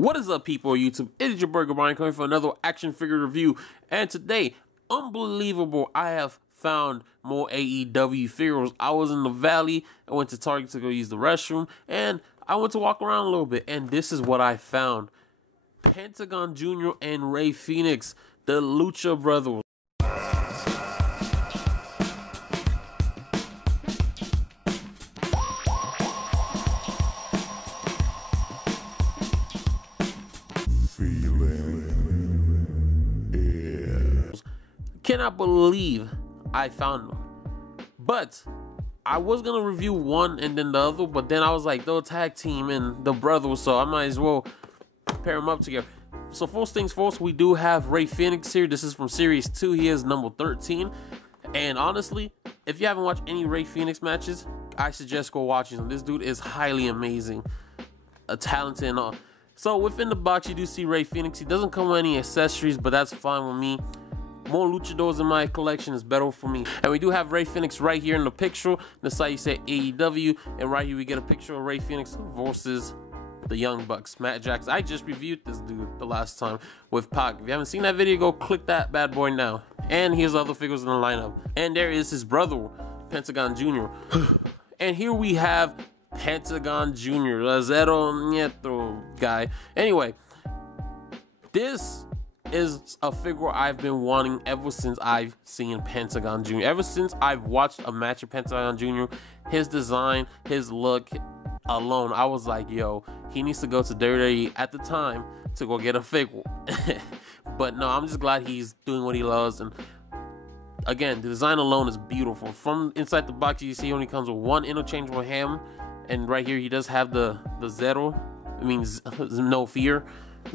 What is up, people of YouTube? It is your burger Brian coming for another action figure review. And today, unbelievable, I have found more AEW figures. I was in the valley, I went to Target to go use the restroom, and I went to walk around a little bit, and this is what I found. Pentsgon Jr. and Rey Fénix, the Lucha brothers. Cannot believe I found them, but I was gonna review one and then the other, but then I was like, they'll tag team and the brothers, so I might as well pair them up together. So first things first, we do have Rey Fénix here. This is from series 2. He is number 13, and honestly, if you haven't watched any Rey Fénix matches, I suggest go watching them. This dude is highly amazing, talented and all. So within the box, you do see Rey Fénix. He doesn't come with any accessories, but that's fine with me. More luchadors in my collection is better for me. And we do have Rey Fénix right here in the picture. The side you say AEW, and right here we get a picture of Rey Fénix versus the Young Bucks, Matt Jackson. I just reviewed this dude the last time with Pac. If you haven't seen that video, go click that bad boy now. And here's other figures in the lineup. And there is his brother, Pentsgon Jr. And here we have Pentsgon Jr., the Zero Nieto guy. Anyway, this is a figure I've been wanting ever since I've seen Pentsgon Jr. Ever since I've watched a match of Pentsgon Jr., his design, his look alone, I was like, yo, he needs to go to WWE at the time to go get a figure. But no, I'm just glad he's doing what he loves. And again, the design alone is beautiful. From inside the box, you see he only comes with one interchangeable ham, and right here he does have the zero. It means no fear.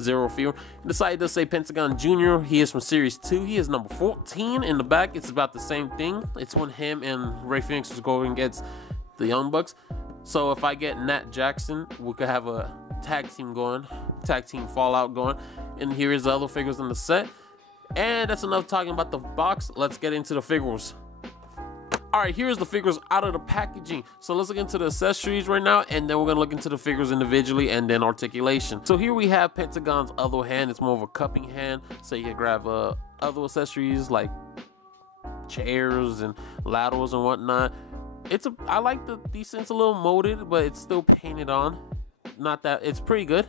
Zero fear. The side does say Pentsgon Jr. He is from series 2. He is number 14. In the back, it's about the same thing. It's when him and Rey Fénix was going against the Young Bucks. So if I get Matt Jackson, we could have a tag team going, tag team fallout going. And here is the other figures in the set. And that's enough talking about the box. Let's get into the figures. Alright, here's the figures out of the packaging. So let's look into the accessories right now, and then we're going to look into the figures individually and then articulation. So here we have Pentsgon's other hand. It's more of a cupping hand, so you can grab other accessories like chairs and ladders and whatnot. I like the decent, a little molded, but it's still painted on. Not that, it's pretty good.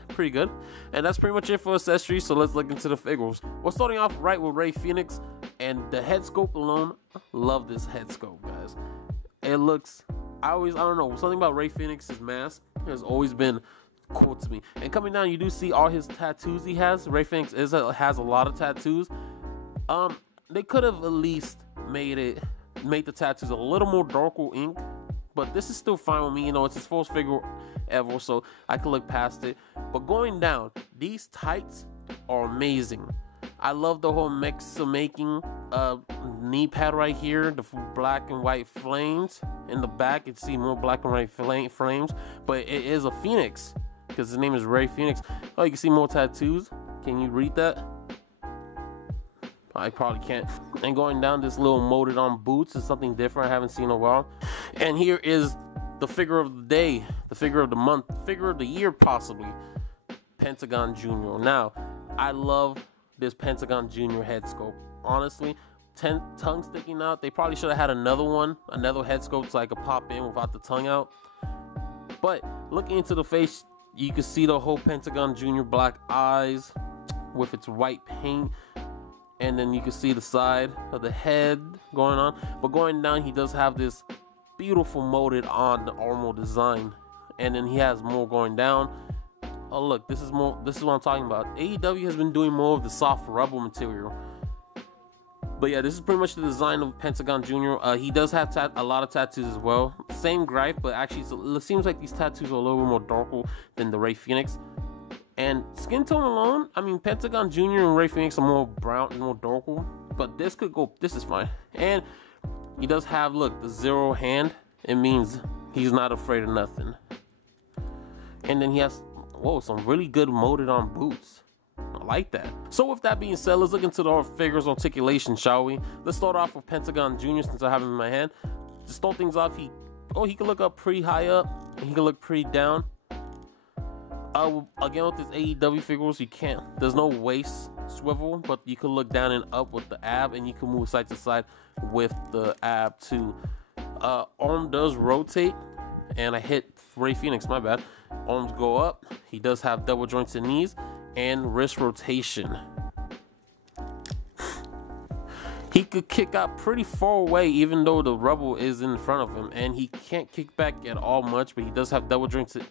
And that's pretty much it for accessories, so let's look into the figures. We're starting off right with Rey Fénix, and the head sculpt alone, love this head sculpt, guys. It looks, I don't know, something about Rey Fénix's mask has always been cool to me. And coming down, you do see all his tattoos he has. Rey Fénix has a lot of tattoos. They could have at least made the tattoos a little more darker ink, but this is still fine with me. You know, it's his first figure ever, so I can look past it. But going down, these tights are amazing. I love the whole mix of making a knee pad right here, the black and white flames. In the back, you can see more black and white flames, but it is a phoenix because his name is Rey Fénix. Oh, you can see more tattoos. Can you read that? I probably can't. And going down, this little molded on boots is something different I haven't seen in a while. And here is the figure of the day, the figure of the month, figure of the year possibly, Pentsgon Jr. Now, I love this Pentsgon Jr. head sculpt. Honestly, tongue sticking out. They probably should have had another head sculpt so I could pop in without the tongue out. But looking into the face, you can see the whole Pentsgon Jr. black eyes with its white paint. And then you can see the side of the head going on. But going down, he does have this beautiful molded on armor design. And then he has more going down. Oh look, this is what I'm talking about. AEW has been doing more of the soft rubber material. But yeah, this is pretty much the design of Pentsgon Jr. He does have a lot of tattoos as well. Same gripe, but actually it seems like these tattoos are a little bit more darker than the Rey Fénix. And skin tone alone, I mean, Pentsgon Jr. and Rey Fénix are more brown and more darker. But this is fine. And he does have, look, the zero hand. It means he's not afraid of nothing. And then he has, whoa, some really good molded on boots. I like that. So with that being said, let's look into the figures articulation, shall we? Let's start off with Pentsgon Jr. since I have him in my hand. To start things off, he can look up pretty high up, and he can look pretty down. Again, with this AEW figures, you can't. There's no waist swivel, but you can look down and up with the ab, and you can move side to side with the ab too. Arm does rotate, and I hit Ray Phoenix. My bad. Arms go up. He does have double jointed knees and wrist rotation. He could kick out pretty far away, even though the Rebel is in front of him, and he can't kick back at all much. But he does have double jointed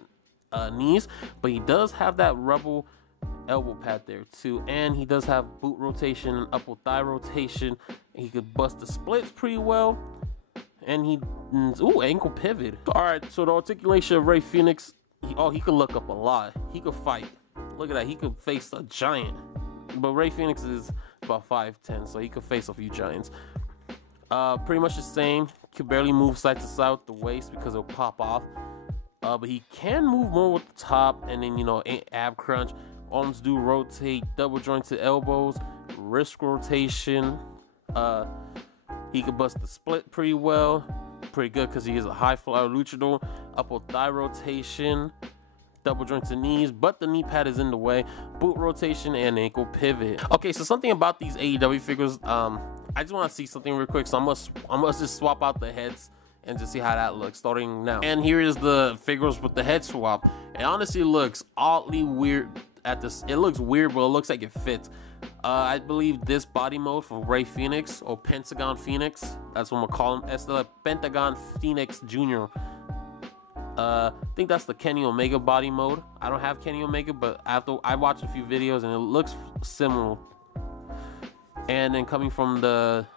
knees, but he does have that Rebel elbow pad there too, and he does have boot rotation and upper thigh rotation. He could bust the splits pretty well, and he ankle pivot. All right, so the articulation of Ray Phoenix, he could look up a lot. He could fight. Look at that. He could face a giant, but Ray Phoenix is about 5'10", so he could face a few giants. Pretty much the same. He could barely move side to side with the waist because it'll pop off. But he can move more with the top, and then, you know, ab crunch. Arms do rotate, double jointed elbows, wrist rotation. He could bust the split pretty well, pretty good because he is a high flyer luchador. Upper thigh rotation, double jointed knees, but the knee pad is in the way. Boot rotation and ankle pivot. Okay, so something about these AEW figures, I just want to see something real quick. So I must just swap out the heads and just see how that looks starting now. And here is the figures with the head swap. It honestly looks oddly weird at this. It looks weird, but it looks like it fits. I believe this body mode for Ray Phoenix, or Pentsgon Phoenix, that's what I'm gonna call him. That's the Pentsgon Phoenix Jr. I think that's the Kenny Omega body mode. I don't have Kenny Omega, but I watched a few videos and it looks similar. And then coming from the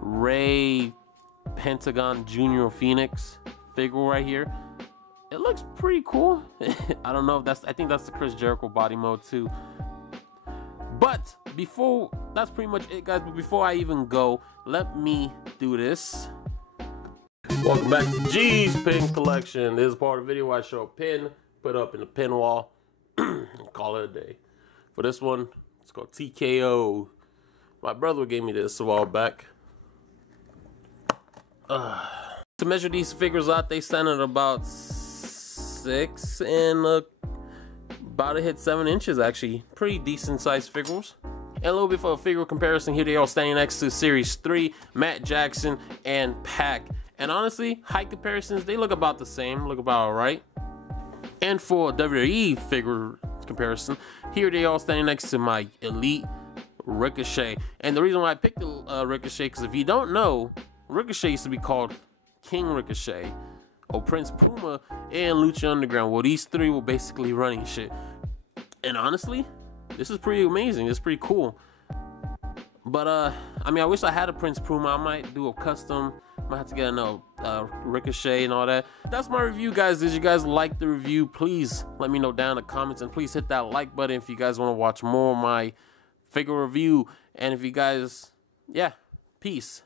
Ray Pentsgon Jr. Phoenix figure right here, it looks pretty cool. I don't know if I think that's the Chris Jericho body mode too. But that's pretty much it, guys. But before I even go, let me do this. Welcome back to G's Pin Collection. This is part of the video where I show a pin, put up in the pin wall, and call it a day. For this one, it's called TKO. My brother gave me this a while back. To measure these figures out, they stand at about 6 and about to hit 7 inches actually. Pretty decent sized figures. And a little bit for a figure comparison, here they are standing next to Series 3, Matt Jackson and Pac. And honestly, height comparisons, they look about the same, look about alright. And for a WWE figure comparison, here they are standing next to my Elite Ricochet. And the reason why I picked the Ricochet, because if you don't know, Ricochet used to be called King Ricochet, or Prince Puma, and Lucha Underground. Well, these three were basically running shit. And honestly, this is pretty amazing. It's pretty cool. But I mean, I wish I had a Prince Puma. I might do a custom. Might have to get a Ricochet and all that. That's my review, guys. Did you guys like the review? Please let me know down in the comments, and please hit that like button if you guys want to watch more of my figure review. And if you guys, yeah, peace.